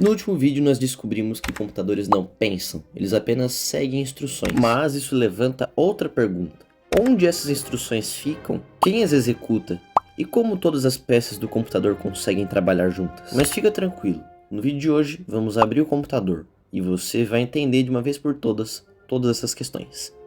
No último vídeo nós descobrimos que computadores não pensam, eles apenas seguem instruções. Mas isso levanta outra pergunta. Onde essas instruções ficam? Quem as executa? E como todas as peças do computador conseguem trabalhar juntas? Mas fica tranquilo, no vídeo de hoje vamos abrir o computador e você vai entender de uma vez por todas essas questões.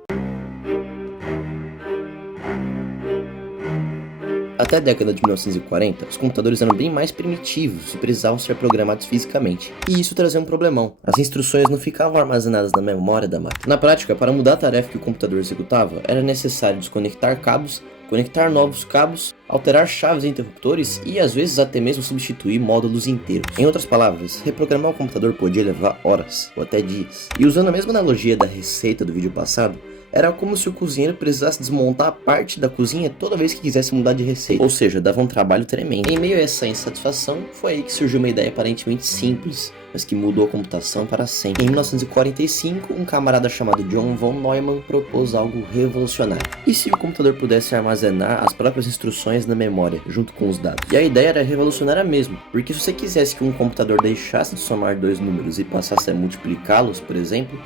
Até a década de 1940, os computadores eram bem mais primitivos e precisavam ser programados fisicamente. E isso trazia um problemão. As instruções não ficavam armazenadas na memória da máquina. Na prática, para mudar a tarefa que o computador executava, era necessário desconectar cabos, conectar novos cabos, alterar chaves e interruptores e às vezes até mesmo substituir módulos inteiros. Em outras palavras, reprogramar o computador podia levar horas ou até dias. E usando a mesma analogia da receita do vídeo passado, era como se o cozinheiro precisasse desmontar a parte da cozinha toda vez que quisesse mudar de receita. Ou seja, dava um trabalho tremendo. Em meio a essa insatisfação, foi aí que surgiu uma ideia aparentemente simples, mas que mudou a computação para sempre. Em 1945, um camarada chamado John von Neumann propôs algo revolucionário. E se o computador pudesse armazenar as próprias instruções na memória, junto com os dados? E a ideia era revolucionária mesmo, porque se você quisesse que um computador deixasse de somar dois números e passasse a multiplicá-los, por exemplo,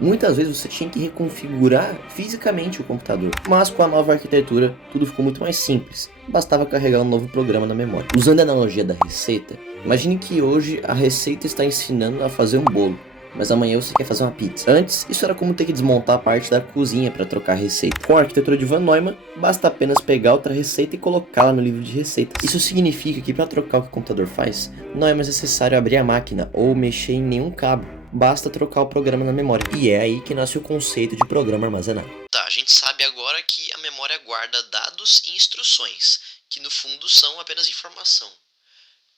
muitas vezes você tinha que reconfigurar fisicamente o computador. Mas com a nova arquitetura, tudo ficou muito mais simples. Bastava carregar um novo programa na memória. Usando a analogia da receita, imagine que hoje a receita está ensinando a fazer um bolo, mas amanhã você quer fazer uma pizza. Antes, isso era como ter que desmontar a parte da cozinha para trocar a receita. Com a arquitetura de Von Neumann, basta apenas pegar outra receita e colocá-la no livro de receitas. Isso significa que para trocar o que o computador faz, não é mais necessário abrir a máquina ou mexer em nenhum cabo. Basta trocar o programa na memória. E é aí que nasce o conceito de programa armazenado. Tá, a gente sabe agora que a memória guarda dados e instruções, que no fundo são apenas informação.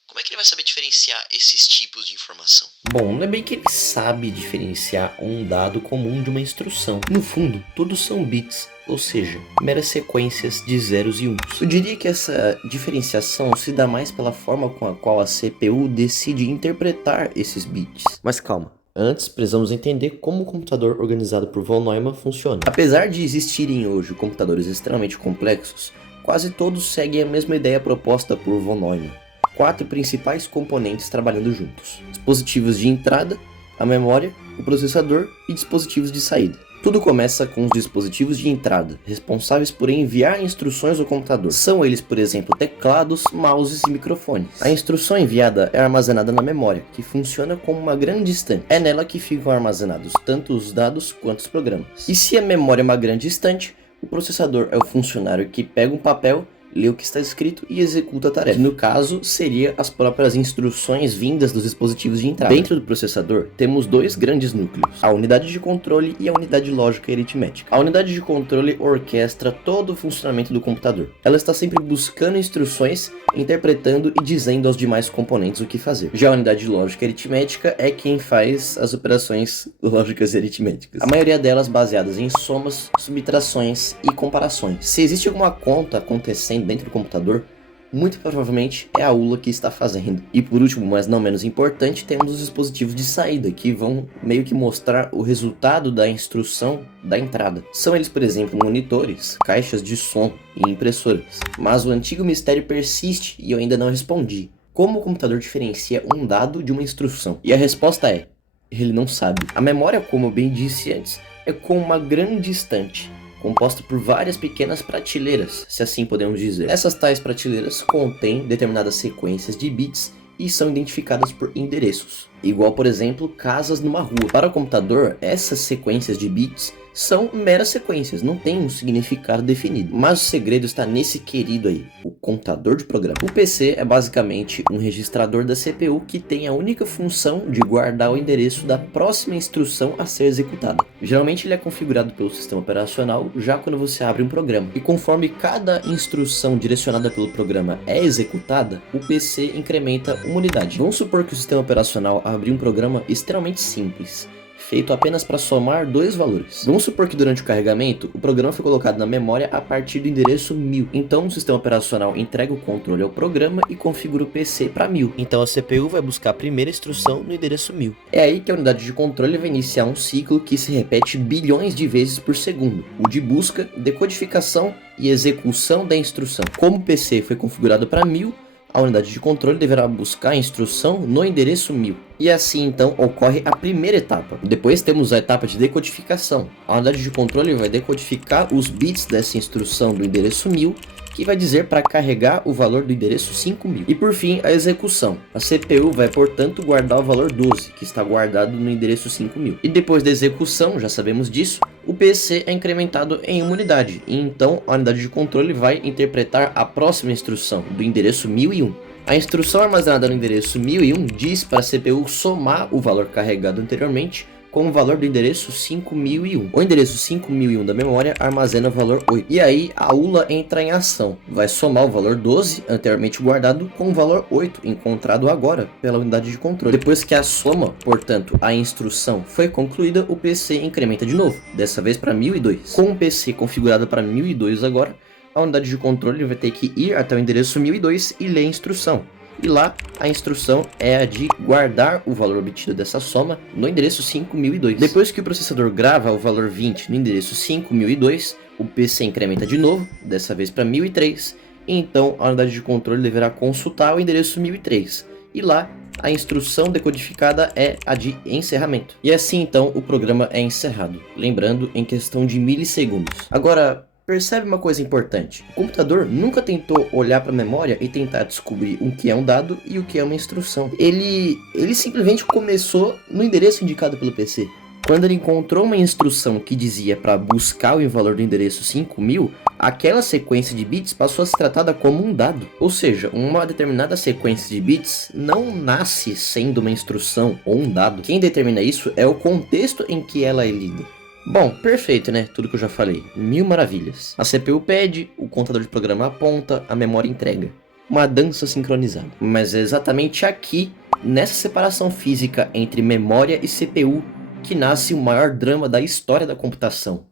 Como é que ele vai saber diferenciar esses tipos de informação? Bom, não é bem que ele sabe diferenciar um dado comum de uma instrução. No fundo, todos são bits, ou seja, meras sequências de zeros e uns. Eu diria que essa diferenciação se dá mais pela forma com a qual a CPU decide interpretar esses bits. Mas calma. Antes, precisamos entender como o computador organizado por Von Neumann funciona. Apesar de existirem hoje computadores extremamente complexos, quase todos seguem a mesma ideia proposta por Von Neumann. 4 principais componentes trabalhando juntos: dispositivos de entrada, a memória, o processador e dispositivos de saída. Tudo começa com os dispositivos de entrada, responsáveis por enviar instruções ao computador. São eles, por exemplo, teclados, mouses e microfones. A instrução enviada é armazenada na memória, que funciona como uma grande estante. É nela que ficam armazenados tanto os dados quanto os programas. E se a memória é uma grande estante, o processador é o funcionário que pega um papel, lê o que está escrito e executa a tarefa. No caso, seria as próprias instruções vindas dos dispositivos de entrada. Dentro do processador, temos dois grandes núcleos: a unidade de controle e a unidade lógica e aritmética. A unidade de controle orquestra todo o funcionamento do computador. Ela está sempre buscando instruções, interpretando e dizendo aos demais componentes o que fazer. Já a unidade lógica e aritmética é quem faz as operações lógicas e aritméticas. A maioria delas baseadas em somas, subtrações e comparações. Se existe alguma conta acontecendo dentro do computador, muito provavelmente é a ULA que está fazendo. E por último, mas não menos importante, temos os dispositivos de saída, que vão meio que mostrar o resultado da instrução da entrada. São eles, por exemplo, monitores, caixas de som e impressoras. Mas o antigo mistério persiste e eu ainda não respondi: como o computador diferencia um dado de uma instrução? E a resposta é: ele não sabe. A memória, como eu bem disse antes, é como uma grande estante, composta por várias pequenas prateleiras, se assim podemos dizer. Essas tais prateleiras contêm determinadas sequências de bits e são identificadas por endereços, igual, por exemplo, casas numa rua. Para o computador, essas sequências de bits são meras sequências, não tem um significado definido. Mas o segredo está nesse querido aí, o contador de programa. O PC é basicamente um registrador da CPU que tem a única função de guardar o endereço da próxima instrução a ser executada. Geralmente ele é configurado pelo sistema operacional já quando você abre um programa. E conforme cada instrução direcionada pelo programa é executada, o PC incrementa uma unidade. Vamos supor que o sistema operacional abriu um programa extremamente simples, feito apenas para somar dois valores. Vamos supor que durante o carregamento, o programa foi colocado na memória a partir do endereço 1000. Então o sistema operacional entrega o controle ao programa e configura o PC para 1000. Então a CPU vai buscar a primeira instrução no endereço 1000. É aí que a unidade de controle vai iniciar um ciclo que se repete bilhões de vezes por segundo, o de busca, decodificação e execução da instrução. Como o PC foi configurado para 1000, a unidade de controle deverá buscar a instrução no endereço 1000. E assim então ocorre a primeira etapa. Depois temos a etapa de decodificação. A unidade de controle vai decodificar os bits dessa instrução do endereço 1000, que vai dizer para carregar o valor do endereço 5000. E por fim, a execução. A CPU vai, portanto, guardar o valor 12, que está guardado no endereço 5000. E depois da execução, já sabemos disso, o PC é incrementado em uma unidade, e então a unidade de controle vai interpretar a próxima instrução, do endereço 1001. A instrução armazenada no endereço 1001 diz para a CPU somar o valor carregado anteriormente com o valor do endereço 5001. O endereço 5001 da memória armazena o valor 8. E aí a ULA entra em ação. Vai somar o valor 12, anteriormente guardado, com o valor 8, encontrado agora pela unidade de controle. Depois que a soma, portanto, a instrução foi concluída, o PC incrementa de novo, dessa vez para 1002. Com o PC configurado para 1002 agora, a unidade de controle vai ter que ir até o endereço 1002 e ler a instrução. E lá, a instrução é a de guardar o valor obtido dessa soma no endereço 5002. Depois que o processador grava o valor 20 no endereço 5002, o PC incrementa de novo, dessa vez para 1003, e então a unidade de controle deverá consultar o endereço 1003. E lá, a instrução decodificada é a de encerramento. E assim então o programa é encerrado, lembrando, em questão de milissegundos. Agora, percebe uma coisa importante: o computador nunca tentou olhar para a memória e tentar descobrir o que é um dado e o que é uma instrução. Ele simplesmente começou no endereço indicado pelo PC. Quando ele encontrou uma instrução que dizia para buscar o valor do endereço 5000, aquela sequência de bits passou a ser tratada como um dado. Ou seja, uma determinada sequência de bits não nasce sendo uma instrução ou um dado. Quem determina isso é o contexto em que ela é lida. Bom, perfeito, né? Tudo que eu já falei. Mil maravilhas. A CPU pede, o contador de programa aponta, a memória entrega. Uma dança sincronizada. Mas é exatamente aqui, nessa separação física entre memória e CPU, que nasce o maior drama da história da computação.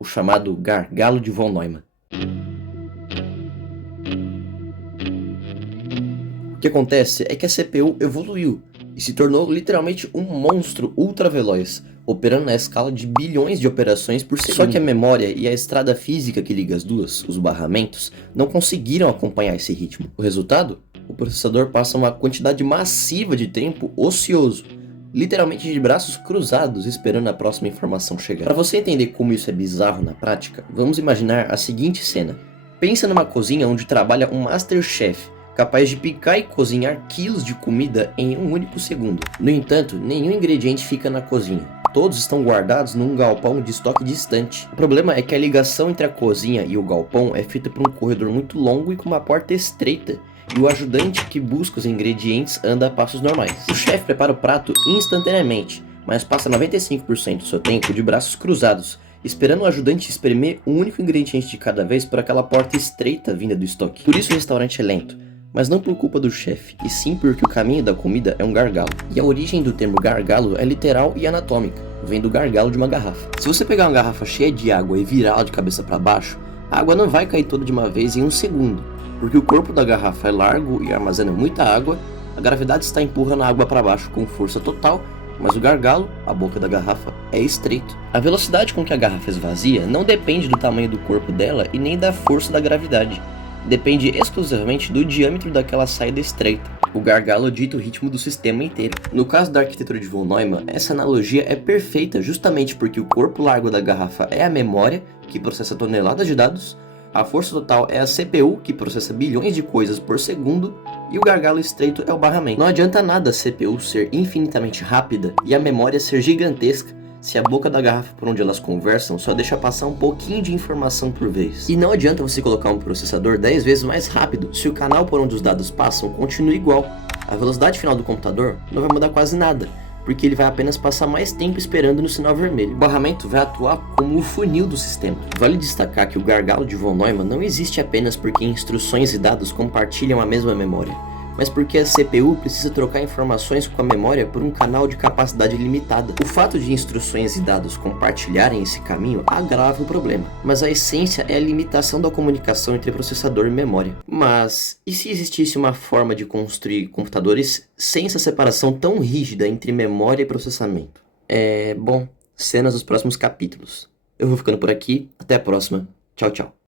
O chamado gargalo de von Neumann. O que acontece é que a CPU evoluiu e se tornou literalmente um monstro ultra veloz, operando na escala de bilhões de operações por segundo. Só que a memória e a estrada física que liga as duas, os barramentos, não conseguiram acompanhar esse ritmo. O resultado? O processador passa uma quantidade massiva de tempo ocioso, literalmente de braços cruzados, esperando a próxima informação chegar. Para você entender como isso é bizarro na prática, vamos imaginar a seguinte cena. Pensa numa cozinha onde trabalha um Master Chef, capaz de picar e cozinhar quilos de comida em um único segundo. No entanto, nenhum ingrediente fica na cozinha. Todos estão guardados num galpão de estoque distante. O problema é que a ligação entre a cozinha e o galpão é feita por um corredor muito longo e com uma porta estreita, e o ajudante que busca os ingredientes anda a passos normais. O chefe prepara o prato instantaneamente, mas passa 95% do seu tempo de braços cruzados, esperando o ajudante espremer um único ingrediente de cada vez por aquela porta estreita vinda do estoque. Por isso o restaurante é lento, mas não por culpa do chefe, e sim porque o caminho da comida é um gargalo. E a origem do termo gargalo é literal e anatômica, vem do gargalo de uma garrafa. Se você pegar uma garrafa cheia de água e virá-la de cabeça para baixo, a água não vai cair toda de uma vez em um segundo, porque o corpo da garrafa é largo e armazena muita água, a gravidade está empurrando a água para baixo com força total, mas o gargalo, a boca da garrafa, é estreito. A velocidade com que a garrafa esvazia não depende do tamanho do corpo dela e nem da força da gravidade. Depende exclusivamente do diâmetro daquela saída estreita. O gargalo dita o ritmo do sistema inteiro. No caso da arquitetura de von Neumann, essa analogia é perfeita justamente porque o corpo largo da garrafa é a memória, que processa toneladas de dados, a força total é a CPU, que processa bilhões de coisas por segundo, e o gargalo estreito é o barramento. Não adianta nada a CPU ser infinitamente rápida e a memória ser gigantesca, se a boca da garrafa por onde elas conversam só deixa passar um pouquinho de informação por vez. E não adianta você colocar um processador 10 vezes mais rápido se o canal por onde os dados passam continua igual. A velocidade final do computador não vai mudar quase nada, porque ele vai apenas passar mais tempo esperando no sinal vermelho. O barramento vai atuar como o funil do sistema. Vale destacar que o gargalo de von Neumann não existe apenas porque instruções e dados compartilham a mesma memória, mas porque a CPU precisa trocar informações com a memória por um canal de capacidade limitada. O fato de instruções e dados compartilharem esse caminho agrava o problema, mas a essência é a limitação da comunicação entre processador e memória. Mas, e se existisse uma forma de construir computadores sem essa separação tão rígida entre memória e processamento? Bom, cenas dos próximos capítulos. Eu vou ficando por aqui, até a próxima. Tchau, tchau.